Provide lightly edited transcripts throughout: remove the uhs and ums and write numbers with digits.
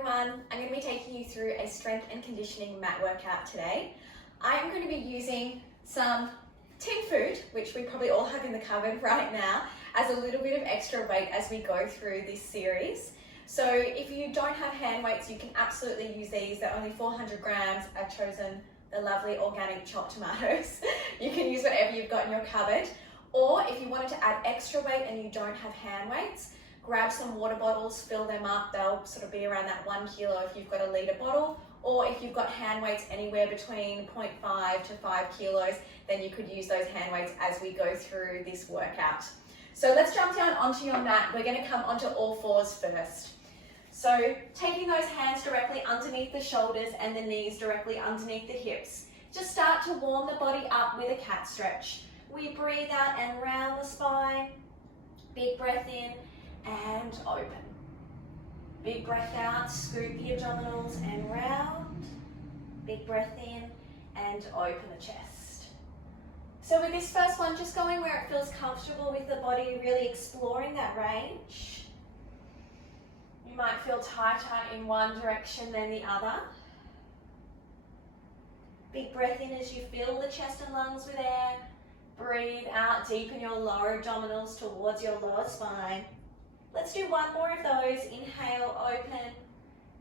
everyone, I'm going to be taking you through a strength and conditioning mat workout today. I'm going to be using some tin food, which we probably all have in the cupboard right now, as a little bit of extra weight as we go through this series. So if you don't have hand weights, you can absolutely use these. They're only 400 grams. I've chosen the lovely organic chopped tomatoes. You can use whatever you've got in your cupboard. Or if you wanted to add extra weight and you don't have hand weights, grab some water bottles, fill them up. They'll sort of be around that 1 kilo if you've got a litre bottle, or if you've got hand weights anywhere between 0.5 to 5 kilos, then you could use those hand weights as we go through this workout. So let's jump down onto your mat. We're going to come onto all fours first. So taking those hands directly underneath the shoulders and the knees directly underneath the hips. Just start to warm the body up with a cat stretch. We breathe out and round the spine. Big breath in and open. Big breath out, scoop the abdominals and round. Big breath in and open the chest. So with this first one, just going where it feels comfortable with the body, really exploring that range. You might feel tighter in one direction than the other. Big breath in as you fill the chest and lungs with air. Breathe out, deepen your lower abdominals towards your lower spine. Let's do one more of those. Inhale, open.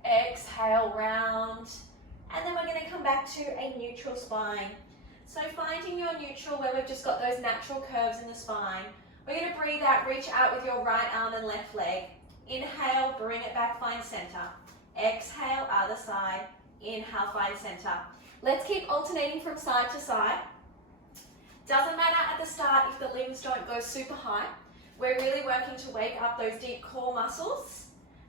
Exhale, round. And then we're going to come back to a neutral spine. So finding your neutral where we've just got those natural curves in the spine. We're going to breathe out, reach out with your right arm and left leg. Inhale, bring it back, find center. Exhale, other side. Inhale, find center. Let's keep alternating from side to side. Doesn't matter at the start if the limbs don't go super high. We're really working to wake up those deep core muscles,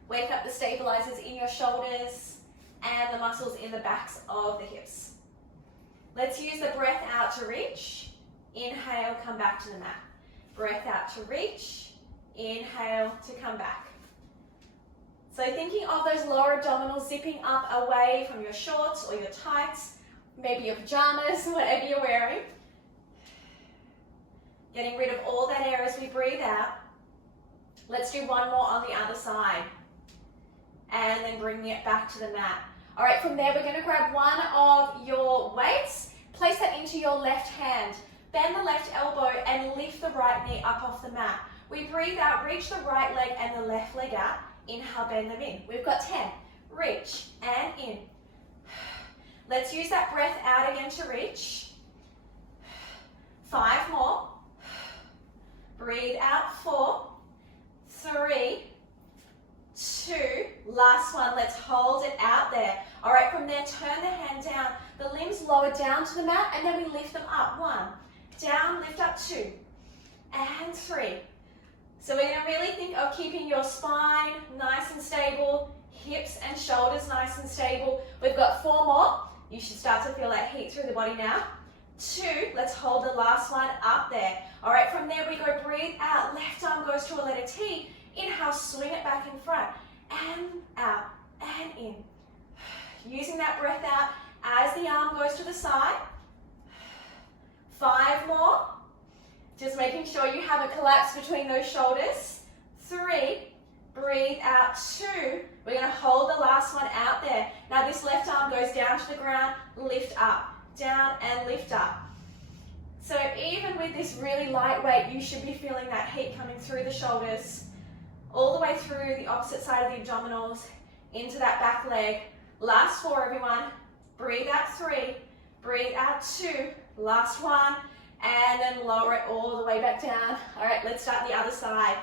wake up the stabilizers in your shoulders and the muscles in the backs of the hips. Let's use the breath out to reach. Inhale, come back to the mat. Breath out to reach. Inhale to come back. So thinking of those lower abdominals zipping up away from your shorts or your tights, maybe your pajamas, whatever you're wearing. Getting rid of all that air as we breathe out. Let's do one more on the other side. And then bringing it back to the mat. All right, from there we're going to grab one of your weights, place that into your left hand, bend the left elbow and lift the right knee up off the mat. We breathe out, reach the right leg and the left leg out. Inhale, bend them in. We've got 10. Reach and in. Let's use that breath out again to reach. 5 more. Breathe out, 4, 3, 2, last one. Let's hold it out there. All right, from there, turn the hand down. The limbs lower down to the mat, and then we lift them up. 1, down, lift up, 2, and 3. So we're going to really think of keeping your spine nice and stable, hips and shoulders nice and stable. We've got 4 more. You should start to feel that heat through the body now. 2, let's hold the last one up there. All right, from there we go, breathe out, left arm goes to a letter T. Inhale, swing it back in front, and out, and in. Using that breath out as the arm goes to the side. 5 more. Just making sure you have a collapse between those shoulders. 3, breathe out, 2. We're gonna hold the last one out there. Now this left arm goes down to the ground, lift up, down and lift up. So even with this really light weight, you should be feeling that heat coming through the shoulders, all the way through the opposite side of the abdominals, into that back leg. Last 4, everyone. Breathe out, 3, breathe out, 2, last one, and then lower it all the way back down. All right, let's start the other side.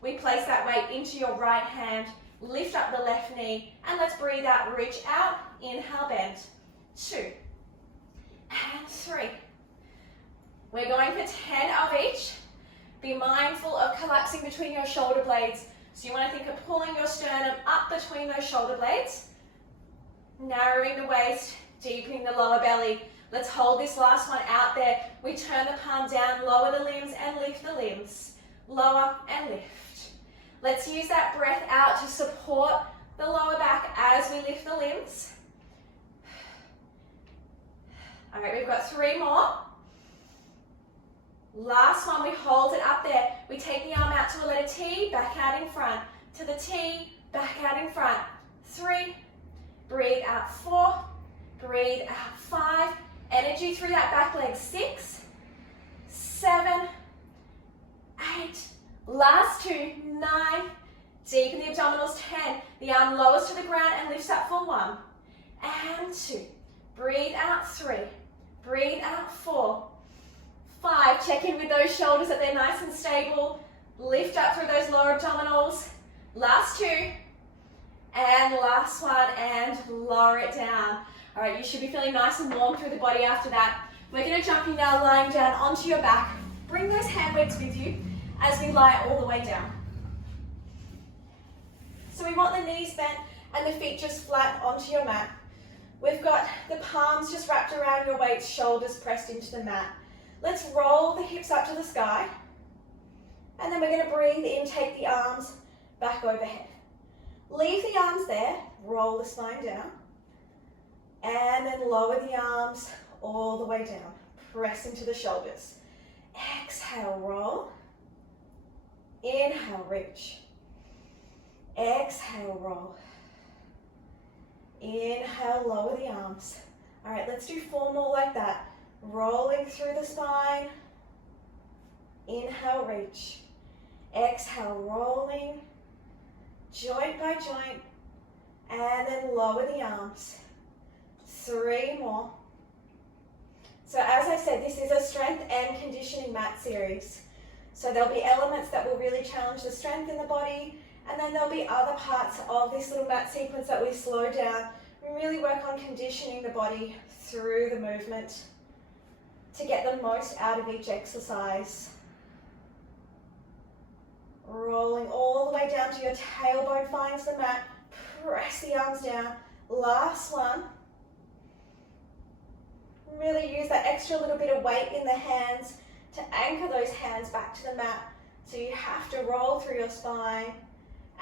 We place that weight into your right hand, lift up the left knee, and let's breathe out, reach out, inhale, bend. 2, and 3. We're going for 10 of each. Be mindful of collapsing between your shoulder blades. So you want to think of pulling your sternum up between those shoulder blades, narrowing the waist, deepening the lower belly. Let's hold this last one out there. We turn the palm down, lower the limbs and lift the limbs. Lower and lift. Let's use that breath out to support the lower back as we lift the limbs. All right, we've got 3 more. Last one, we hold it up there. We take the arm out to a letter T, back out in front. To the T, back out in front. 3, breathe out 4, breathe out 5, energy through that back leg, 6, 7, 8, last 2, 9, deepen the abdominals, 10, the arm lowers to the ground and lifts up for 1, and 2, breathe out 3, breathe out 4, 5, check in with those shoulders that they're nice and stable, lift up through those lower abdominals, last 2, and last 1, and lower it down. All right, you should be feeling nice and warm through the body after that. We're going to jump in now, lying down onto your back. Bring those hand weights with you as we lie all the way down. So we want the knees bent and the feet just flat onto your mat. We've got the palms just wrapped around your weights, shoulders pressed into the mat. Let's roll the hips up to the sky. And then we're going to breathe in, take the arms back overhead. Leave the arms there, roll the spine down. And then lower the arms all the way down. Press into the shoulders. Exhale, roll. Inhale, reach. Exhale, roll. Inhale, lower the arms. All right, let's do 4 more like that. Rolling through the spine. Inhale, reach. Exhale, rolling. Joint by joint. And then lower the arms. 3 more. So as I said, this is a strength and conditioning mat series. So there'll be elements that will really challenge the strength in the body, and then there'll be other parts of this little mat sequence that we slow down. We really work on conditioning the body through the movement to get the most out of each exercise. Rolling all the way down to your tailbone finds the mat. Press the arms down. Last one. Really use that extra little bit of weight in the hands to anchor those hands back to the mat. So you have to roll through your spine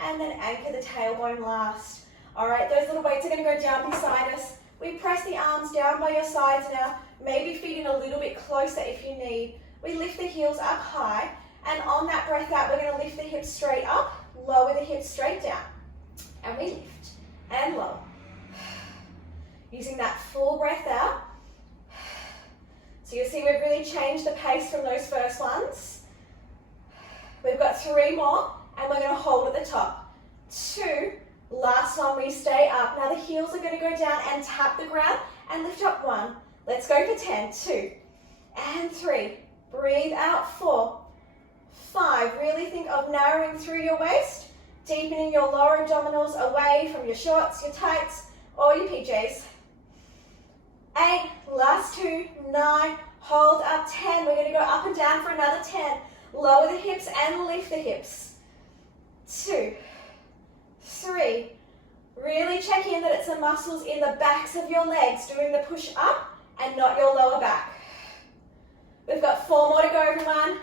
and then anchor the tailbone last. All right, those little weights are going to go down beside us. We press the arms down by your sides now, maybe feet in a little bit closer if you need. We lift the heels up high, and on that breath out, we're going to lift the hips straight up, lower the hips straight down. And we lift and lower. Using that full breath out. So you'll see we've really changed the pace from those first ones. We've got 3 more, and we're going to hold at the top. 2, last one, we stay up. Now the heels are going to go down and tap the ground and lift up 1. Let's go for 10, 2, and 3. Breathe out, 4, 5. Really think of narrowing through your waist, deepening your lower abdominals away from your shorts, your tights, or your PJs. 8, last 2, 9, hold up 10. We're going to go up and down for another 10. Lower the hips and lift the hips. 2, 3. Really check in that it's the muscles in the backs of your legs doing the push up and not your lower back. We've got 4 more to go, everyone.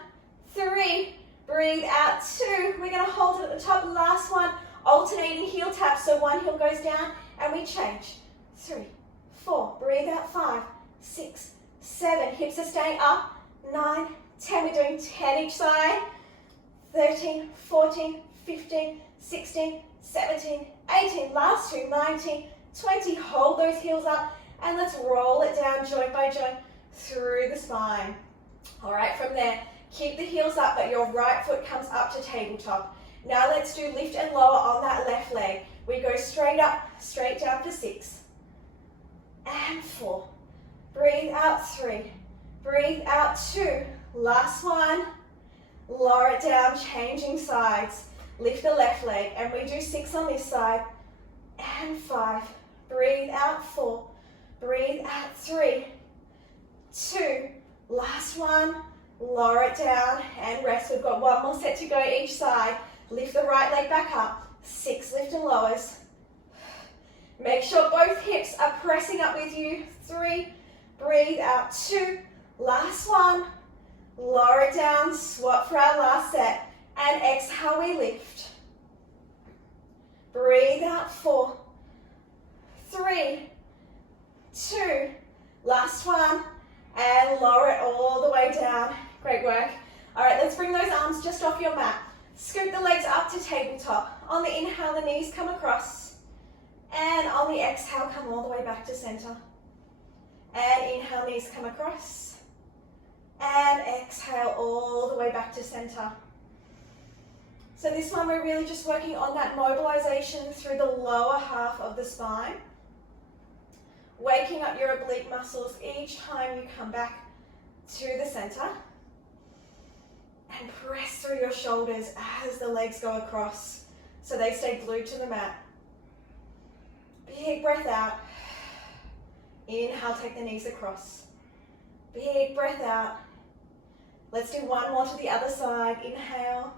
3, breathe out. 2, we're going to hold it at the top. Last one, alternating heel taps. So one heel goes down and we change. 3, 4, breathe out. 5, 6, 7, hips are staying up. 9, 10, we're doing 10 each side. 13, 14, 15, 16, 17, 18, last 2, 19, 20, hold those heels up, and let's roll it down joint by joint through the spine. All right, from there, keep the heels up, but your right foot comes up to tabletop. Now let's do lift and lower on that left leg. We go straight up, straight down for 6, and 4. Breathe out, 3, breathe out, 2, last one. Lower it down, changing sides. Lift the left leg, and we do 6 on this side, and 5. Breathe out, 4. Breathe out, 3, 2. Last one. Lower it down and rest. We've got 1 more set to go each side. Lift the right leg back up. 6 lift and lowers. Make sure both hips are pressing up with you. 3. Breathe out, 2. Last one. Lower it down, swap for our last set, and exhale, we lift. Breathe out, 4, 3, 2, last one, and lower it all the way down. Great work. All right, let's bring those arms just off your mat. Scoop the legs up to tabletop. On the inhale, the knees come across, and on on the exhale, come all the way back to center. And inhale, knees come across. And exhale all the way back to center. So this one we're really just working on that mobilization through the lower half of the spine. Waking up your oblique muscles each time you come back to the center. And press through your shoulders as the legs go across so they stay glued to the mat. Big breath out. Inhale, take the knees across. Big breath out. Let's do one more to the other side. Inhale.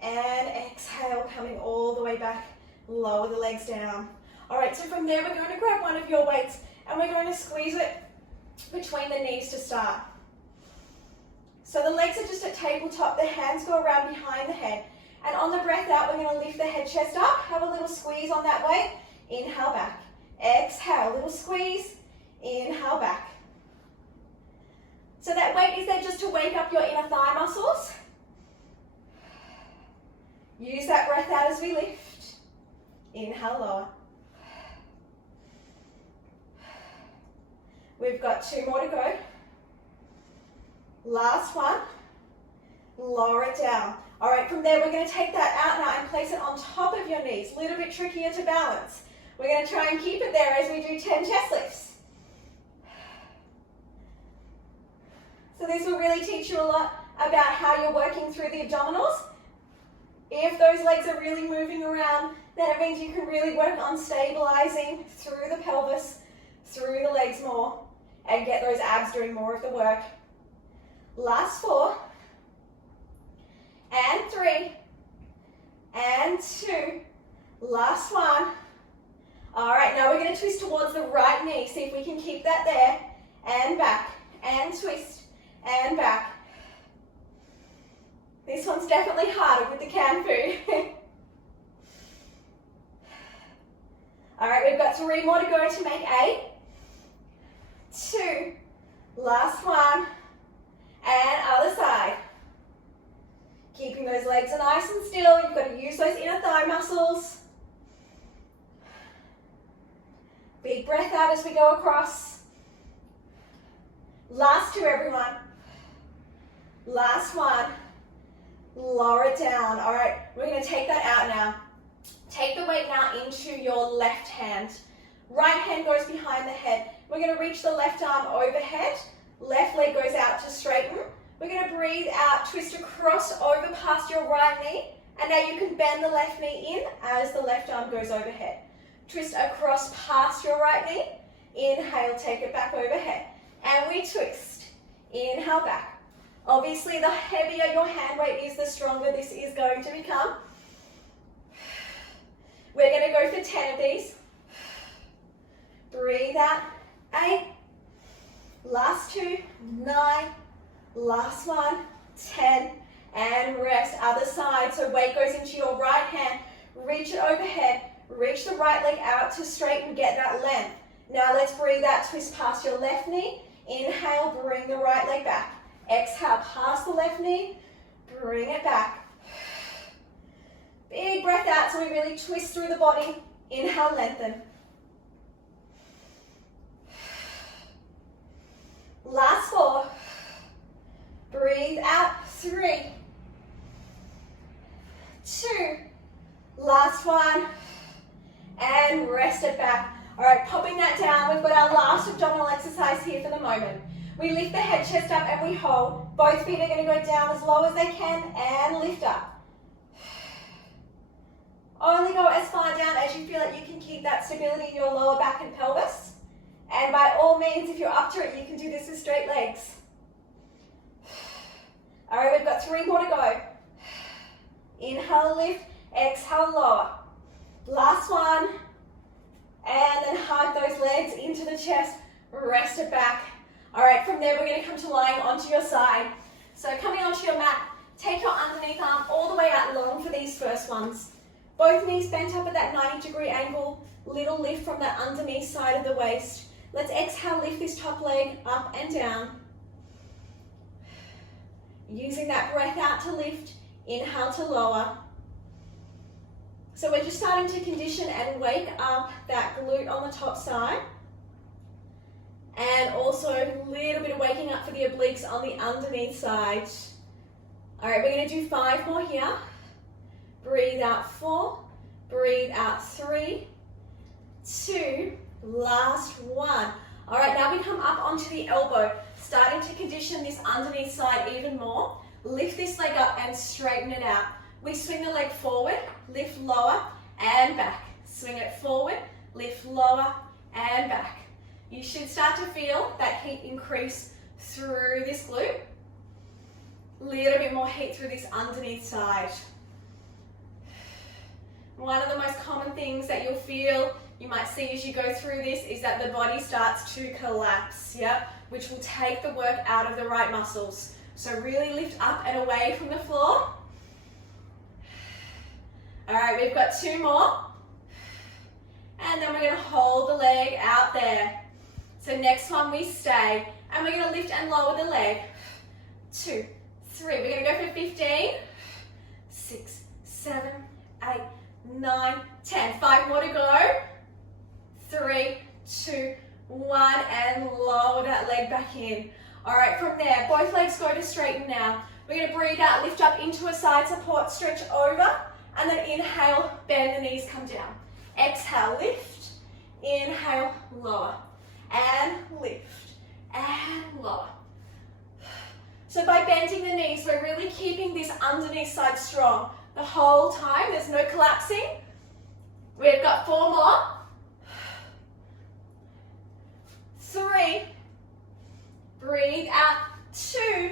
And exhale, coming all the way back. Lower the legs down. All right, so from there, we're going to grab one of your weights and we're going to squeeze it between the knees to start. So the legs are just at tabletop. The hands go around behind the head. And on the breath out, we're going to lift the head, chest up. Have a little squeeze on that weight. Inhale back. Exhale, little squeeze. Inhale back. So that weight is there just to wake up your inner thigh muscles. Use that breath out as we lift. Inhale, lower. We've got 2 more to go. Last one. Lower it down. All right, from there, we're going to take that out now and place it on top of your knees. A little bit trickier to balance. We're going to try and keep it there as we do 10 chest lifts. So this will really teach you a lot about how you're working through the abdominals. If those legs are really moving around, then it means you can really work on stabilizing through the pelvis, through the legs more, and get those abs doing more of the work. Last 4, and 3, and 2, last 1. All right, now we're going to twist towards the right knee. See if we can keep that there, and back, and twist, and back. This one's definitely harder with the canned food. All right, we've got 3 more to go to make 8. 2, last 1, and other side. Keeping those legs nice and still. You've got to use those inner thigh muscles. Big breath out as we go across. Last 2, everyone. Last 1. Lower it down. All right, we're going to take that out now. Take the weight now into your left hand. Right hand goes behind the head. We're going to reach the left arm overhead. Left leg goes out to straighten. We're going to breathe out, twist across over past your right knee. And now you can bend the left knee in as the left arm goes overhead. Twist across past your right knee. Inhale, take it back overhead. And we twist. Inhale back. Obviously, the heavier your hand weight is, the stronger this is going to become. We're going to go for 10 of these. Breathe out. 8. Last 2. 9. Last 1. 10. And rest. Other side. So weight goes into your right hand. Reach it overhead. Reach the right leg out to straighten. Get that length. Now let's breathe out. Twist past your left knee. Inhale. Bring the right leg back. Exhale, past the left knee, bring it back. Big breath out so we really twist through the body. Inhale, lengthen. Last 4. Breathe out. 3, 2, last 1, and rest it back. All right, popping that down, we've got our last abdominal exercise here for the moment. We lift the head, chest up, and we hold. Both feet are going to go down as low as they can and lift up. Only go as far down as you feel like you can keep that stability in your lower back and pelvis. And by all means, if you're up to it, you can do this with straight legs. All right, we've got 3 more to go. Inhale, lift. Exhale, lower. Last 1. And then hug those legs into the chest. Rest it back. All right, from there, we're going to come to lying onto your side. So coming onto your mat, take your underneath arm all the way out long for these first ones. Both knees bent up at that 90-degree angle. Little lift from that underneath side of the waist. Let's exhale, lift this top leg up and down. Using that breath out to lift. Inhale to lower. So we're just starting to condition and wake up that glute on the top side. And also a little bit of waking up for the obliques on the underneath side. All right, we're going to do 5 more here. Breathe out 4, breathe out 3, 2, last 1. All right, now we come up onto the elbow, starting to condition this underneath side even more. Lift this leg up and straighten it out. We swing the leg forward, lift lower and back. Swing it forward, lift lower and back. You should start to feel that heat increase through this glute. Little bit more heat through this underneath side. One of the most common things that you'll feel, you might see as you go through this, is that the body starts to collapse, which will take the work out of the right muscles. So really lift up and away from the floor. All right, we've got 2 more. And then we're going to hold the leg out there. So next one we stay, and we're going to lift and lower the leg. 2, 3, we're going to go for 15, 6, 7, 8, 9, 10. 5 more to go. 3, 2, 1, and lower that leg back in. All right, from there, both legs go to straighten now. We're going to breathe out, lift up into a side support, stretch over, and then inhale, bend the knees, come down. Exhale, lift, inhale, lower, and lift, and lower. So by bending the knees, we're really keeping this underneath side strong the whole time. There's no collapsing. We've got 4 more. 3. Breathe out. 2.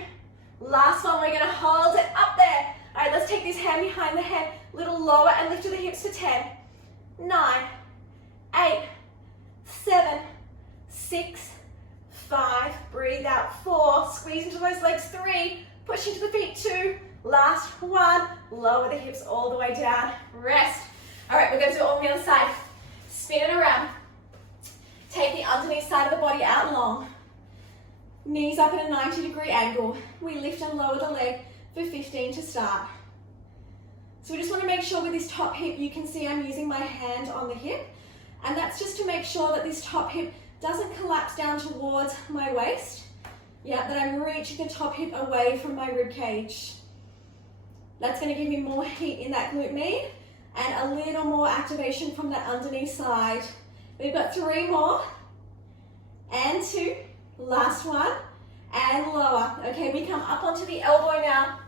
Last one, we're going to hold it up there. All right, let's take this hand behind the head, little lower and lift to the hips for 10, 9, 8, 7, 6, 5, breathe out 4, squeeze into those legs 3, push into the feet 2, last 1, lower the hips all the way down, rest. All right, we're going to do it on the other side. Spin it around. Take the underneath side of the body out long. Knees up at a 90-degree angle. We lift and lower the leg for 15 to start. So we just want to make sure with this top hip, you can see I'm using my hand on the hip, and that's just to make sure that this top hip doesn't collapse down towards my waist. That I'm reaching the top hip away from my rib cage. That's going to give me more heat in that glute med and a little more activation from that underneath side. We've got 3 more, and 2, last one, and lower. Okay, we come up onto the elbow now,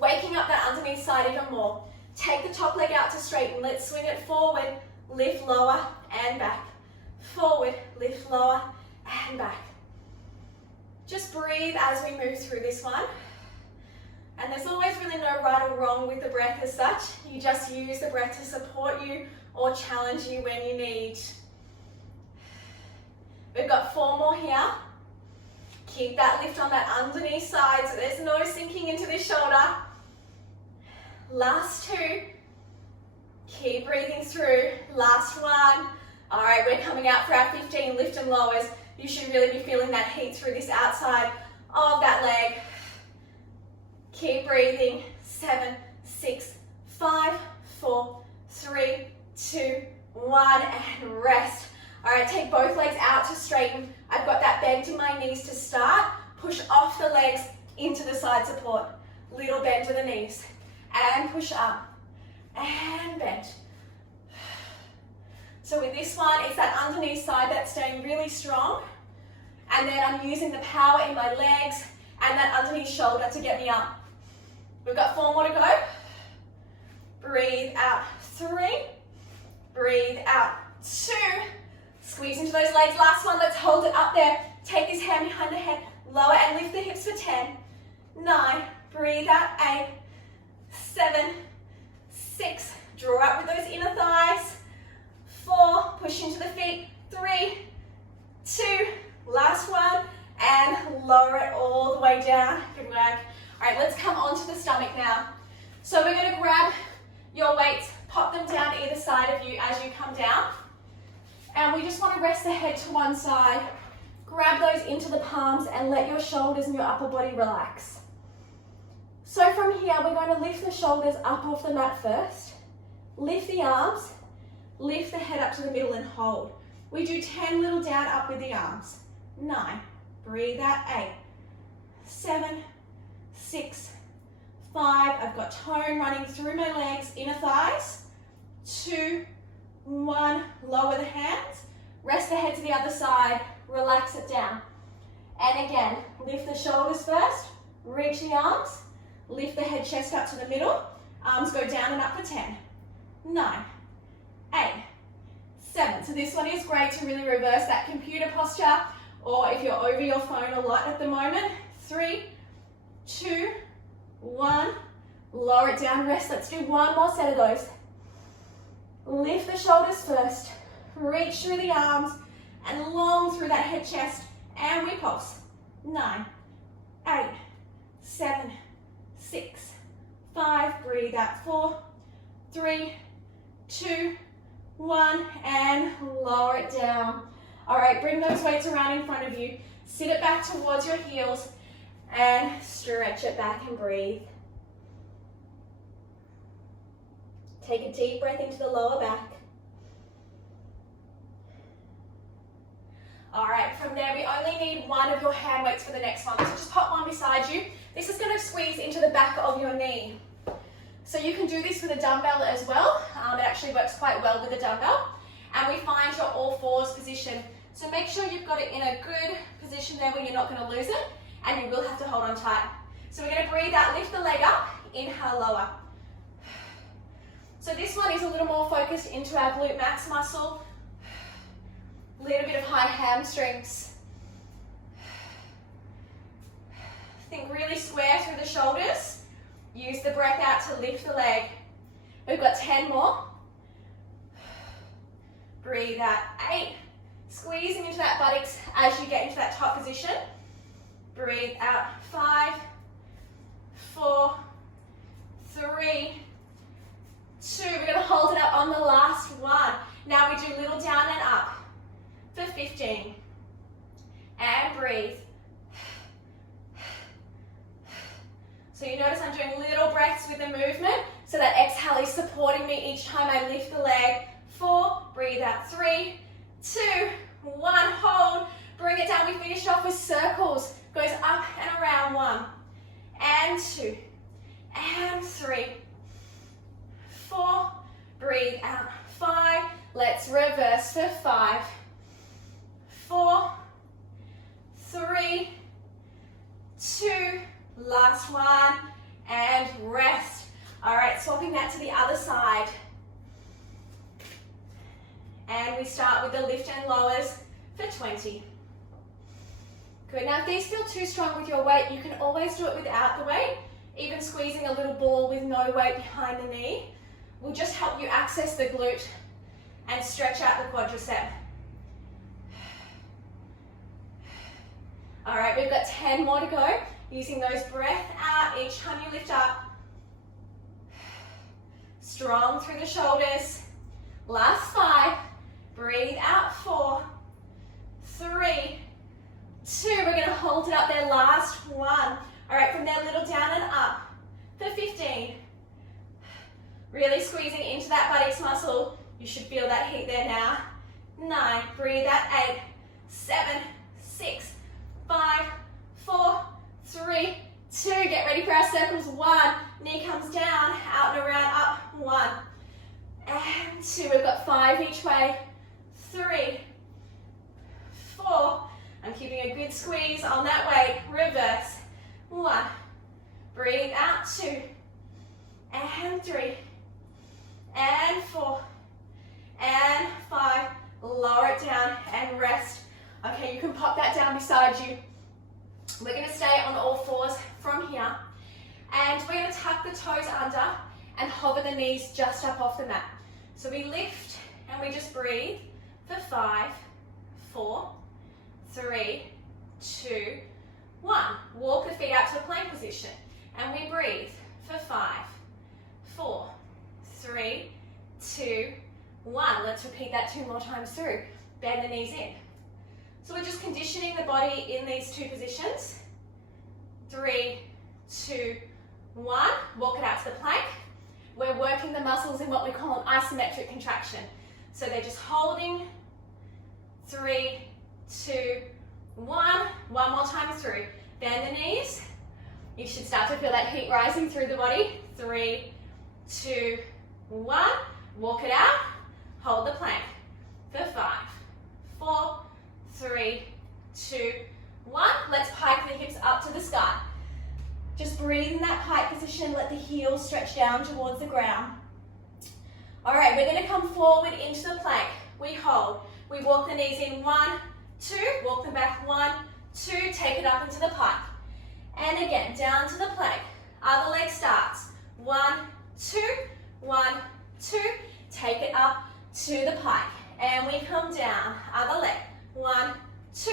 waking up that underneath side even more. Take the top leg out to straighten. Let's swing it forward, lift lower and back. Forward, lift lower and back. Just breathe as we move through this one. And there's always really no right or wrong with the breath as such. You just use the breath to support you or challenge you when you need. We've got 4 more here. Keep that lift on that underneath side so there's no sinking into this shoulder. Last 2. Keep breathing through. Last 1. All right, we're coming out for our 15 lift and lowers. You should really be feeling that heat through this outside of that leg. Keep breathing. 7, 6, 5, 4, 3, 2, 1, and rest. All right, take both legs out to straighten. I've got that bend in my knees to start. Push off the legs into the side support. Little bend to the knees. And push up. And bend. So with this one, it's that underneath side that's staying really strong. And then I'm using the power in my legs and that underneath shoulder to get me up. We've got 4 more to go. Breathe out. 3. Breathe out. 2. Squeeze into those legs. Last one, let's hold it up there. Take this hand behind the head. Lower and lift the hips for 10. 9. Breathe out. 8. 7. 6. Draw up with those inner thighs. 4. Push into the feet. 3. 2. Last one. And lower it all the way down. Good work. All right, let's come onto the stomach now. So we're going to grab your weights, pop them down either side of you as you come down. And we just want to rest the head to one side. Grab those into the palms and let your shoulders and your upper body relax. So from here, we're going to lift the shoulders up off the mat first. Lift the arms, lift the head up to the middle and hold. We do 10 little down, up with the arms. 9, breathe out, 8, 7, 6, 5, I've got tone running through my legs, inner thighs. 2, 1, lower the hands, rest the head to the other side, relax it down. And again, lift the shoulders first, reach the arms, lift the head, chest up to the middle, arms go down and up for 10, 9, 8, 7. So this one is great to really reverse that computer posture, or if you're over your phone a lot at the moment. 3, 2, 1, lower it down, rest. Let's do one more set of those. Lift the shoulders first, reach through the arms, and long through that head, chest, and we pulse. 9, 8, 7, 6, 5, breathe out, 4, 3, 2, 1, and lower it down. All right, bring those weights around in front of you, sit it back towards your heels, and stretch it back and breathe. Take a deep breath into the lower back. All right, from there we only need one of your hand weights for the next one. So just pop one beside you. This is going to squeeze into the back of your knee. So you can do this with a dumbbell as well. It actually works quite well with a dumbbell. And we find your all fours position. So make sure you've got it in a good position there where you're not going to lose it. And you will have to hold on tight. So we're going to breathe out, lift the leg up, inhale, lower. So this one is a little more focused into our glute max muscle. Little bit of high hamstrings. Think really square through the shoulders. Use the breath out to lift the leg. We've got 10 more. Breathe out, 8. Squeezing into that buttocks as you get into that top position. Breathe out, 5, 4, 3, 2. We're going to hold it up on the last one. Now we do little down and up for 15. And breathe. So you notice I'm doing little breaths with the movement, so that exhale is supporting me each time I lift the leg. 4, breathe out, 3, 2, 1, hold, bring it down. We finished off with circles. Goes up and around, 1, and 2, and 3, 4, breathe out, 5, let's reverse for 5, 4, 3, 2, last one, and rest. All right, swapping that to the other side. And we start with the lift and lowers for 20. Good, now if these feel too strong with your weight, you can always do it without the weight. Even squeezing a little ball with no weight behind the knee will just help you access the glute and stretch out the quadricep. All right, we've got 10 more to go. Using those breath out each time you lift up. Strong through the shoulders. Last 5. Breathe out, 4, 3, 2. We're going to hold it up there, last 1. All right, from there, little down and up for 15. Really squeezing into that buttocks muscle. You should feel that heat there now. 9, breathe out, 8, 7, 6, 5, 4, 3, 2. Get ready for our circles. 1, knee comes down, out and around, up, 1, and 2. We've got 5 each way. 3, 4. I'm keeping a good squeeze on that weight. Reverse. 1. Breathe out. 2. And 3. And 4. And 5. Lower it down and rest. Okay, you can pop that down beside you. We're going to stay on all fours from here. And we're going to tuck the toes under and hover the knees just up off the mat. So we lift and we just breathe for 5, 4, 3, 2, 1. Walk the feet out to the plank position. And we breathe for 5, 4, 3, 2, 1. Let's repeat that 2 more times through. Bend the knees in. So we're just conditioning the body in these 2 positions. 3, 2, 1. Walk it out to the plank. we're working the muscles in what we call an isometric contraction. So they're just holding, 3, 2, 1. One more time through. Bend the knees. You should start to feel that heat rising through the body. 3, 2, 1. Walk it out. Hold the plank for 5, 4, 3, 2, 1. Let's pike the hips up to the sky. Just breathe in that pike position. Let the heels stretch down towards the ground. All right, we're going to come forward into the plank. We hold. We walk the knees in. 1, 2. Walk them back. 1, 2. Take it up into the pike. And again, down to the plank. Other leg starts. 1, 2. 1, 2. Take it up to the pike. And we come down. Other leg. 1, 2.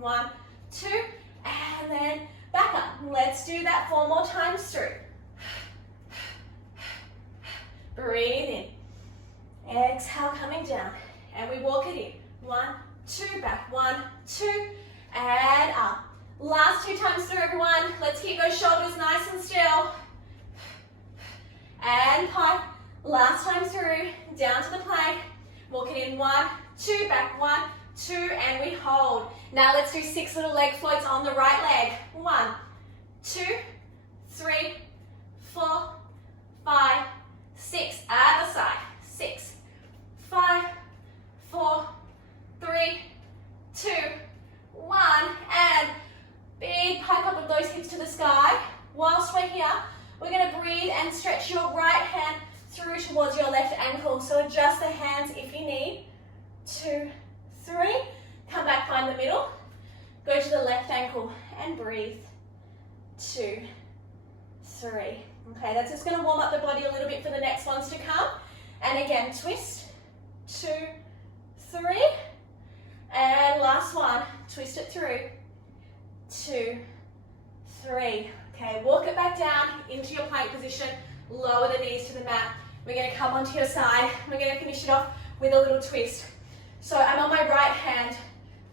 1, 2. And then back up. Let's do that 4 more times through. Breathe in. Exhale, coming down. And we walk it in. 1, 2. Back. 1, 2. And up. Last 2 times through, everyone. Let's keep those shoulders nice and still. And pike. Last time through. Down to the plank. Walk it in. 1, 2. Back. 1, 2. And we hold. Now let's do 6 little leg floats on the right leg. 1, 2, 3, 4, 5, 6. Other side. 6, 5, 4, 3, 2, 1. And big pike up of those hips to the sky. Whilst we're here, we're going to breathe and stretch your right hand through towards your left ankle. So adjust the hands if you need. 2, 3. Come back, find the middle. Go to the left ankle and breathe. 2, 3. Okay, that's just going to warm up the body a little bit for the next ones to come. And again, twist. 2, 3. And last one. Twist it through. 2, 3. Okay, walk it back down into your plank position. Lower the knees to the mat. We're going to come onto your side. We're going to finish it off with a little twist. So I'm on my right hand.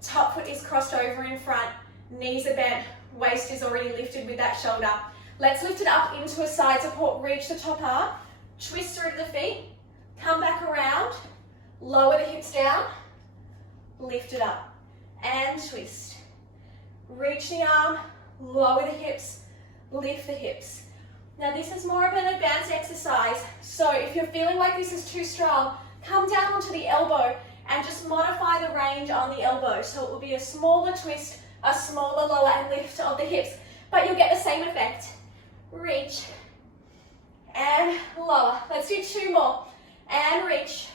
Top foot is crossed over in front. Knees are bent. Waist is already lifted with that shoulder. Let's lift it up into a side support. Reach the top arm. Twist through to the feet. Come back around. Lower the hips down. Lift it up. And twist. Reach the arm. Lower the hips. Lift the hips. Now this is more of an advanced exercise. So if you're feeling like this is too strong, come down onto the elbow and just modify the range on the elbow. So it will be a smaller twist, a smaller lower and lift of the hips, but you'll get the same effect. Reach and lower. Let's do 2 more. And reach.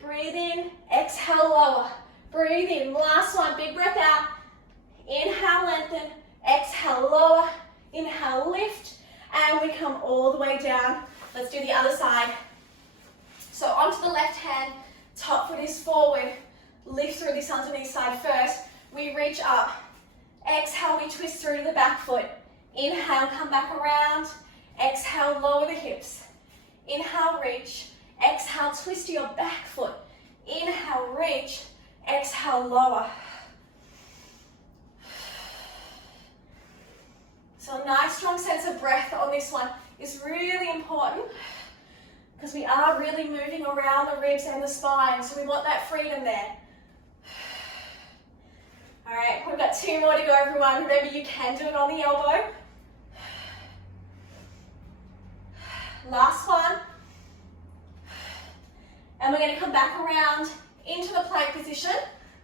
Breathe in, exhale, lower. Breathe in, last one, big breath out. Inhale, lengthen, exhale, lower. Inhale, lift, and we come all the way down. Let's do the other side. So onto the left hand, top foot is forward. Lift through this underneath side first. We reach up. Exhale, we twist through to the back foot. Inhale, come back around. Exhale, lower the hips. Inhale, reach. Exhale, twist to your back foot. Inhale, reach. Exhale, lower. So a nice strong sense of breath on this one is really important because we are really moving around the ribs and the spine, so we want that freedom there. All right, we've got 2 more to go, everyone. Remember, you can do it on the elbow. Last one. And we're going to come back around into the plank position.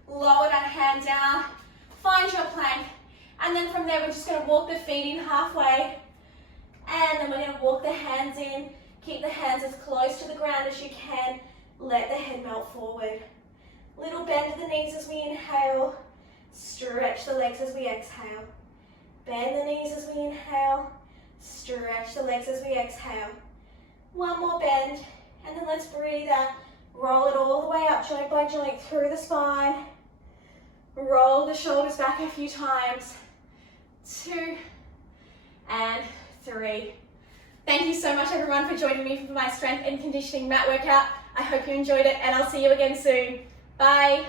Lower that hand down. Find your plank. And then from there, we're just going to walk the feet in halfway. And then we're going to walk the hands in. Keep the hands as close to the ground as you can. Let the head melt forward. Little bend to the knees as we inhale. Stretch the legs as we exhale. Bend the knees as we inhale. Stretch the legs as we exhale. One more bend. And then let's breathe out. Roll it all the way up, joint by joint, through the spine. Roll the shoulders back a few times. 2 and 3. Thank you so much, everyone, for joining me for my strength and conditioning mat workout. I hope you enjoyed it, and I'll see you again soon. Bye.